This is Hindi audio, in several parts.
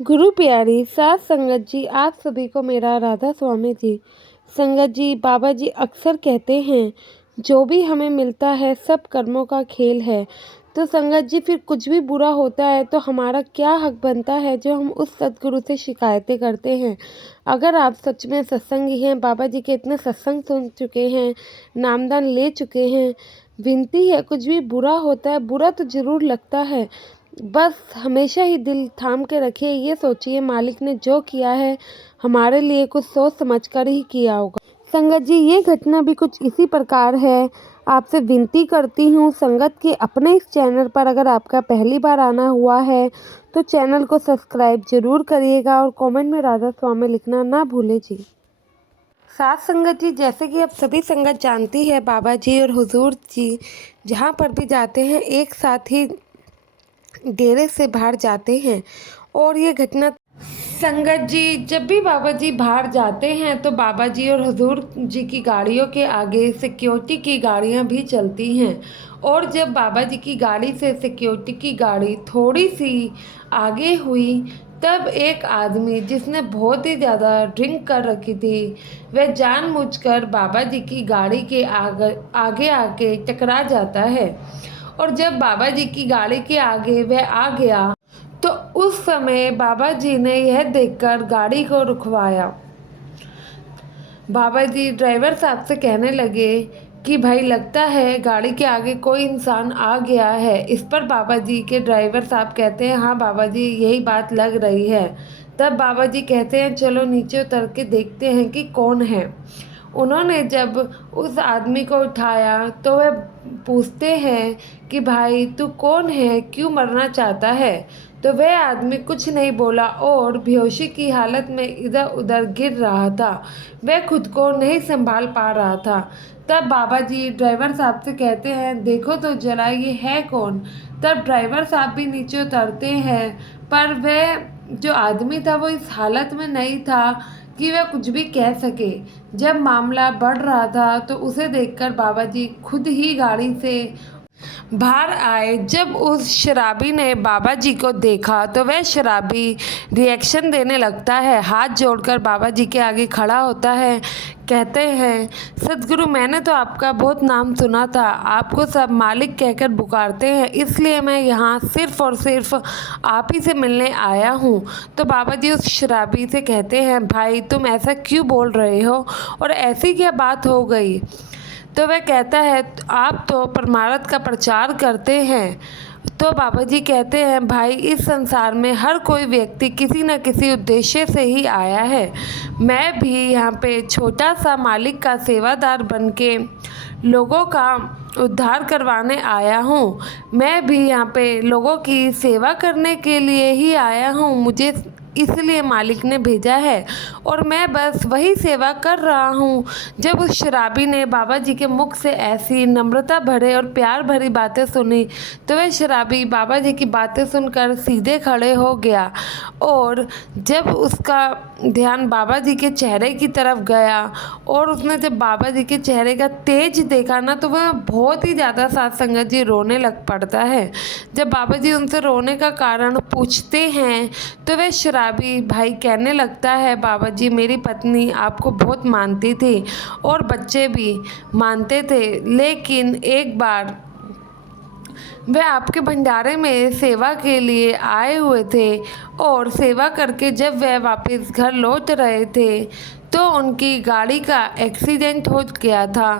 गुरु प्यारी सात संगत जी, आप सभी को मेरा राधा स्वामी जी। संगत जी, बाबा जी अक्सर कहते हैं जो भी हमें मिलता है सब कर्मों का खेल है। तो संगत जी, फिर कुछ भी बुरा होता है तो हमारा क्या हक बनता है जो हम उस सतगुरु से शिकायतें करते हैं। अगर आप सच में सत्संगी हैं, बाबा जी के इतने सत्संग सुन चुके हैं, नामदान ले चुके हैं, विनती है कुछ भी बुरा होता है, बुरा तो ज़रूर लगता है, बस हमेशा ही दिल थाम के रखिए, ये सोचिए मालिक ने जो किया है हमारे लिए कुछ सोच समझ कर ही किया होगा। संगत जी, ये घटना भी कुछ इसी प्रकार है। आपसे विनती करती हूँ संगत के अपने इस चैनल पर अगर आपका पहली बार आना हुआ है तो चैनल को सब्सक्राइब जरूर करिएगा और कमेंट में राधा स्वामी लिखना ना भूलें जी। साथ संगत जी, जैसे कि आप सभी संगत जानती है, बाबा जी और हुजूर जी जहाँ पर भी जाते हैं एक साथ ही डेरे से बाहर जाते हैं। और ये घटना संगत जी, जब भी बाबा जी बाहर जाते हैं तो बाबा जी और हुजूर जी की गाड़ियों के आगे सिक्योरिटी की गाड़ियां भी चलती हैं। और जब बाबा जी की गाड़ी से सिक्योरिटी की गाड़ी थोड़ी सी आगे हुई तब एक आदमी जिसने बहुत ही ज़्यादा ड्रिंक कर रखी थी वह जानबूझकर बाबा जी की गाड़ी के आगे आगे आके टकरा जाता है। और जब बाबा जी की गाड़ी के आगे वह आ गया तो उस समय बाबा जी ने यह देखकर गाड़ी को रुकवाया। बाबा जी ड्राइवर साहब से कहने लगे कि भाई लगता है गाड़ी के आगे कोई इंसान आ गया है। इस पर बाबा जी के ड्राइवर साहब कहते हैं हाँ बाबा जी, यही बात लग रही है। तब बाबा जी कहते हैं चलो नीचे उतर के देखते हैं कि कौन है। उन्होंने जब उस आदमी को उठाया तो वह पूछते हैं कि भाई तू कौन है, क्यों मरना चाहता है। तो वह आदमी कुछ नहीं बोला और बेहोशी की हालत में इधर उधर गिर रहा था। वह खुद को नहीं संभाल पा रहा था। तब बाबा जी ड्राइवर साहब से कहते हैं देखो तो जरा ये है कौन। तब ड्राइवर साहब भी नीचे उतरते हैं पर वह जो आदमी था वो इस हालत में नहीं था कि वह कुछ भी कह सके। जब मामला बढ़ रहा था तो उसे देखकर बाबा जी खुद ही गाड़ी से बाहर आए। जब उस शराबी ने बाबा जी को देखा तो वह शराबी रिएक्शन देने लगता है, हाथ जोड़कर बाबा जी के आगे खड़ा होता है। कहते हैं सतगुरु, मैंने तो आपका बहुत नाम सुना था, आपको सब मालिक कहकर पुकारते हैं, इसलिए मैं यहाँ सिर्फ़ और सिर्फ आप ही से मिलने आया हूँ। तो बाबा जी उस शराबी से कहते हैं भाई तुम ऐसा क्यों बोल रहे हो और ऐसी क्या बात हो गई। तो वह कहता है आप तो परमार्थ का प्रचार करते हैं। तो बाबा जी कहते हैं भाई इस संसार में हर कोई व्यक्ति किसी न किसी उद्देश्य से ही आया है। मैं भी यहाँ पे छोटा सा मालिक का सेवादार बन के लोगों का उद्धार करवाने आया हूँ। मैं भी यहाँ पे लोगों की सेवा करने के लिए ही आया हूँ, मुझे इसलिए मालिक ने भेजा है और मैं बस वही सेवा कर रहा हूँ। जब उस शराबी ने बाबा जी के मुख से ऐसी नम्रता भरे और प्यार भरी बातें सुनी तो वह शराबी बाबा जी की बातें सुनकर सीधे खड़े हो गया। और जब उसका ध्यान बाबा जी के चेहरे की तरफ गया और उसने जब बाबा जी के चेहरे का तेज देखा ना तो वह बहुत ही ज़्यादा साथ संगत जी रोने लग पड़ता है। जब बाबा जी उनसे रोने का कारण पूछते हैं तो वह शराबी भाई कहने लगता है बाबा जी मेरी पत्नी आपको बहुत मानती थी और बच्चे भी मानते थे, लेकिन एक बार वह आपके भंडारे में सेवा के लिए आए हुए थे और सेवा करके जब वह वापस घर लौट रहे थे तो उनकी गाड़ी का एक्सीडेंट हो गया था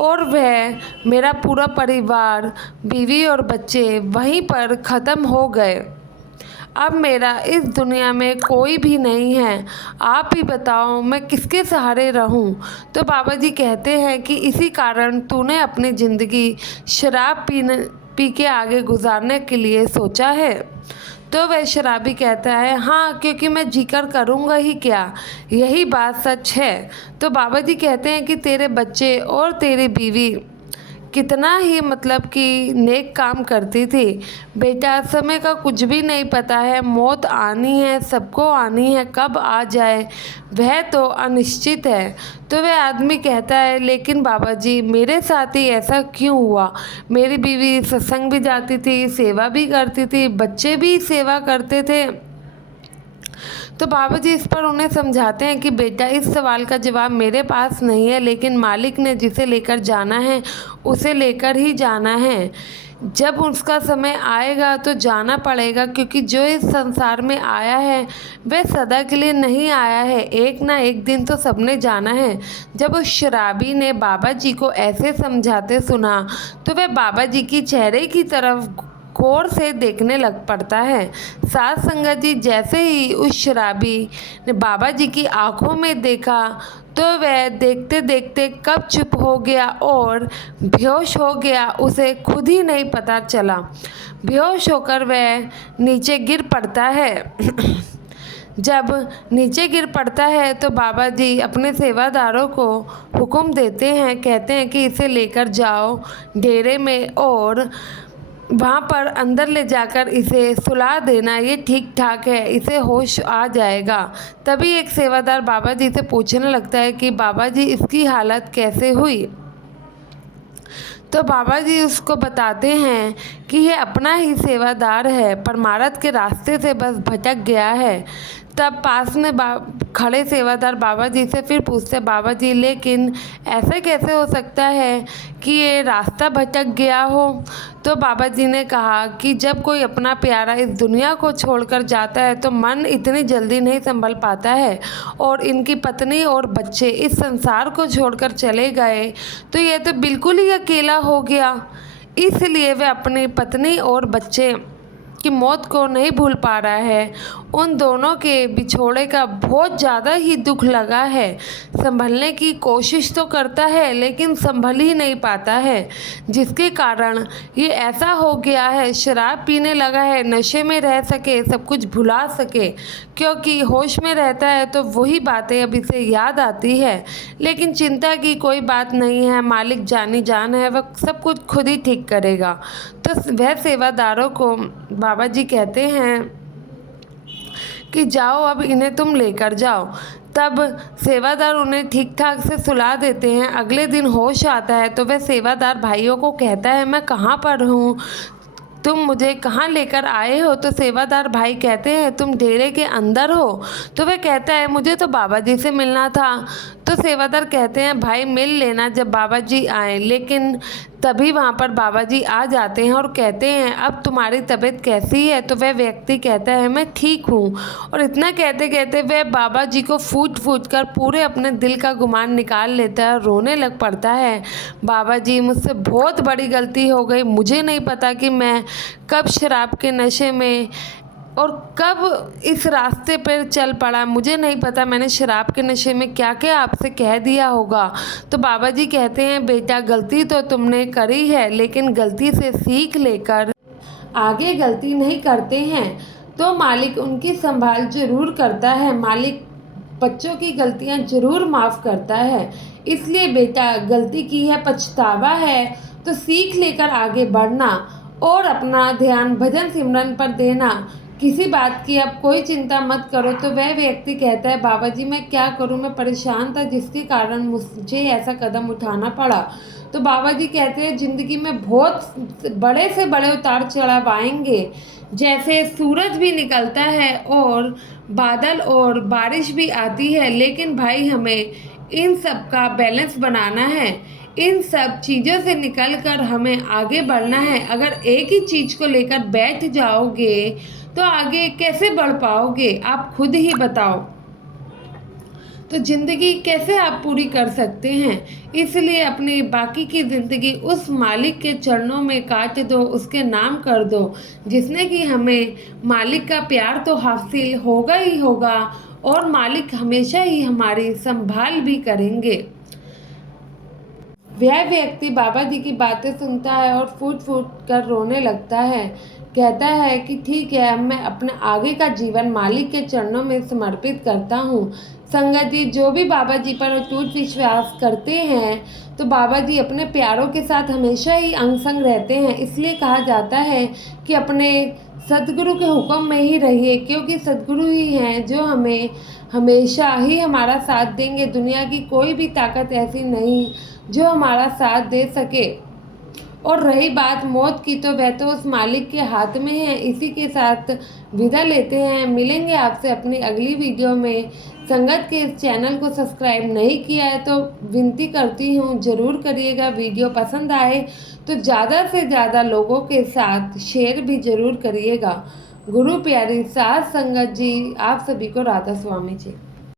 और वह मेरा पूरा परिवार, बीवी और बच्चे वहीं पर ख़त्म हो गए। अब मेरा इस दुनिया में कोई भी नहीं है, आप ही बताओ मैं किसके सहारे रहूं। तो बाबा जी कहते हैं कि इसी कारण तूने अपनी ज़िंदगी शराब पी के आगे गुजारने के लिए सोचा है। तो वह शराबी कहता है हाँ, क्योंकि मैं जीकर करूँगा ही क्या, यही बात सच है। तो बाबा जी कहते हैं कि तेरे बच्चे और तेरी बीवी कितना ही मतलब कि नेक काम करती थी बेटा, समय का कुछ भी नहीं पता है, मौत आनी है, सबको आनी है, कब आ जाए वह तो अनिश्चित है। तो वह आदमी कहता है लेकिन बाबा जी मेरे साथ ही ऐसा क्यों हुआ, मेरी बीवी सत्संग भी जाती थी, सेवा भी करती थी, बच्चे भी सेवा करते थे, तो बाबा जी इस पर उन्हें समझाते हैं कि बेटा, इस सवाल का जवाब मेरे पास नहीं है, लेकिन मालिक ने जिसे लेकर जाना है उसे लेकर ही जाना है। जब उसका समय आएगा तो जाना पड़ेगा, क्योंकि जो इस संसार में आया है वह सदा के लिए नहीं आया है, एक ना एक दिन तो सबने जाना है। जब उस शराबी ने बाबा जी को ऐसे समझाते सुना तो वह बाबा जी की चेहरे की तरफ गौर से देखने लग पड़ता है। साथ संगत जी, जैसे ही उस शराबी ने बाबा जी की आंखों में देखा तो वह देखते देखते कब चुप हो गया और बेहोश हो गया, उसे खुद ही नहीं पता चला। बेहोश होकर वह नीचे गिर पड़ता है। जब नीचे गिर पड़ता है तो बाबा जी अपने सेवादारों को हुक्म देते हैं, कहते हैं कि इसे लेकर जाओ डेरे में और वहाँ पर अंदर ले जाकर इसे सुला देना, ये ठीक ठाक है, इसे होश आ जाएगा। तभी एक सेवादार बाबा जी से पूछने लगता है कि बाबा जी, इसकी हालत कैसे हुई? तो बाबा जी उसको बताते हैं कि ये अपना ही सेवादार है, परमार्थ के रास्ते से बस भटक गया है। तब पास में खड़े सेवादार बाबा जी से फिर पूछते, बाबा जी लेकिन ऐसे कैसे हो सकता है कि ये रास्ता भटक गया हो? तो बाबा जी ने कहा कि जब कोई अपना प्यारा इस दुनिया को छोड़कर जाता है तो मन इतनी जल्दी नहीं संभल पाता है, और इनकी पत्नी और बच्चे इस संसार को छोड़कर चले गए तो ये तो बिल्कुल ही अकेला हो गया। इसलिए वह अपनी पत्नी और बच्चे की मौत को नहीं भूल पा रहा है। उन दोनों के बिछोड़े का बहुत ज़्यादा ही दुख लगा है। संभलने की कोशिश तो करता है लेकिन संभल ही नहीं पाता है, जिसके कारण ये ऐसा हो गया है, शराब पीने लगा है, नशे में रह सके, सब कुछ भुला सके, क्योंकि होश में रहता है तो वही बातें अब इसे याद आती है। लेकिन चिंता की कोई बात नहीं है, मालिक जानी जान है, वह सब कुछ खुद ही ठीक करेगा। तो वह सेवादारों को बाबा जी कहते हैं कि जाओ, अब इन्हें तुम लेकर जाओ। तब सेवादार उन्हें ठीक ठाक से सुला देते हैं। अगले दिन होश आता है तो वह सेवादार भाइयों को कहता है, मैं कहाँ पर हूँ, तुम मुझे कहाँ लेकर आए हो? तो सेवादार भाई कहते हैं, तुम डेरे के अंदर हो? तो वह कहता है, मुझे तो बाबा जी से मिलना था। तो सेवादार कहते हैं, भाई मिल लेना जब बाबा जी आए। लेकिन तभी वहाँ पर बाबा जी आ जाते हैं और कहते हैं, अब तुम्हारी तबीयत कैसी है? तो वह व्यक्ति कहता है, मैं ठीक हूँ। और इतना कहते कहते वह बाबा जी को फूट फूट कर पूरे अपने दिल का गुमान निकाल लेता है, रोने लग पड़ता है। बाबा जी, मुझसे बहुत बड़ी गलती हो गई, मुझे नहीं पता कि मैं कब शराब के नशे में और कब इस रास्ते पर चल पड़ा, मुझे नहीं पता मैंने शराब के नशे में क्या क्या आपसे कह दिया होगा। तो बाबा जी कहते हैं, बेटा गलती तो तुमने करी है, लेकिन गलती से सीख लेकर आगे गलती नहीं करते हैं तो मालिक उनकी संभाल जरूर करता है, मालिक बच्चों की गलतियां जरूर माफ़ करता है। इसलिए बेटा, गलती की है, पछतावा है तो सीख लेकर आगे बढ़ना और अपना ध्यान भजन सिमरन पर देना। किसी बात की अब कोई चिंता मत करो। तो वह व्यक्ति कहता है, बाबा जी मैं क्या करूं, मैं परेशान था जिसके कारण मुझे ऐसा कदम उठाना पड़ा। तो बाबा जी कहते हैं, ज़िंदगी में बहुत बड़े से बड़े उतार चढ़ाव आएंगे, जैसे सूरज भी निकलता है और बादल और बारिश भी आती है, लेकिन भाई हमें इन सब का बैलेंस बनाना है, इन सब चीज़ों से निकलकर हमें आगे बढ़ना है। अगर एक ही चीज़ को लेकर बैठ जाओगे तो आगे कैसे बढ़ पाओगे, आप खुद ही बताओ। तो ज़िंदगी कैसे आप पूरी कर सकते हैं? इसलिए अपनी बाकी की ज़िंदगी उस मालिक के चरणों में काट दो, उसके नाम कर दो, जिसने कि हमें मालिक का प्यार तो हासिल होगा ही होगा और मालिक हमेशा ही हमारी संभाल भी करेंगे। वह व्यक्ति बाबा जी की बातें सुनता है और फूट फूट कर रोने लगता है। कहता है कि ठीक है, अब मैं अपने आगे का जीवन मालिक के चरणों में समर्पित करता हूँ। संगत जी, जो भी बाबा जी पर अटूट विश्वास करते हैं तो बाबा जी अपने प्यारों के साथ हमेशा ही अंग संग रहते हैं। इसलिए कहा जाता है कि अपने सद्गुरु के हुक्म में ही रहिए, क्योंकि सद्गुरु ही हैं जो हमें हमेशा ही हमारा साथ देंगे। दुनिया की कोई भी ताकत ऐसी नहीं जो हमारा साथ दे सके। और रही बात मौत की, तो वह तो उस मालिक के हाथ में है। इसी के साथ विदा लेते हैं, मिलेंगे आपसे अपनी अगली वीडियो में। संगत के इस चैनल को सब्सक्राइब नहीं किया है तो विनती करती हूँ ज़रूर करिएगा। वीडियो पसंद आए तो ज़्यादा से ज़्यादा लोगों के साथ शेयर भी ज़रूर करिएगा। गुरु प्यारी साध संगत जी, आप सभी को राधा स्वामी जी।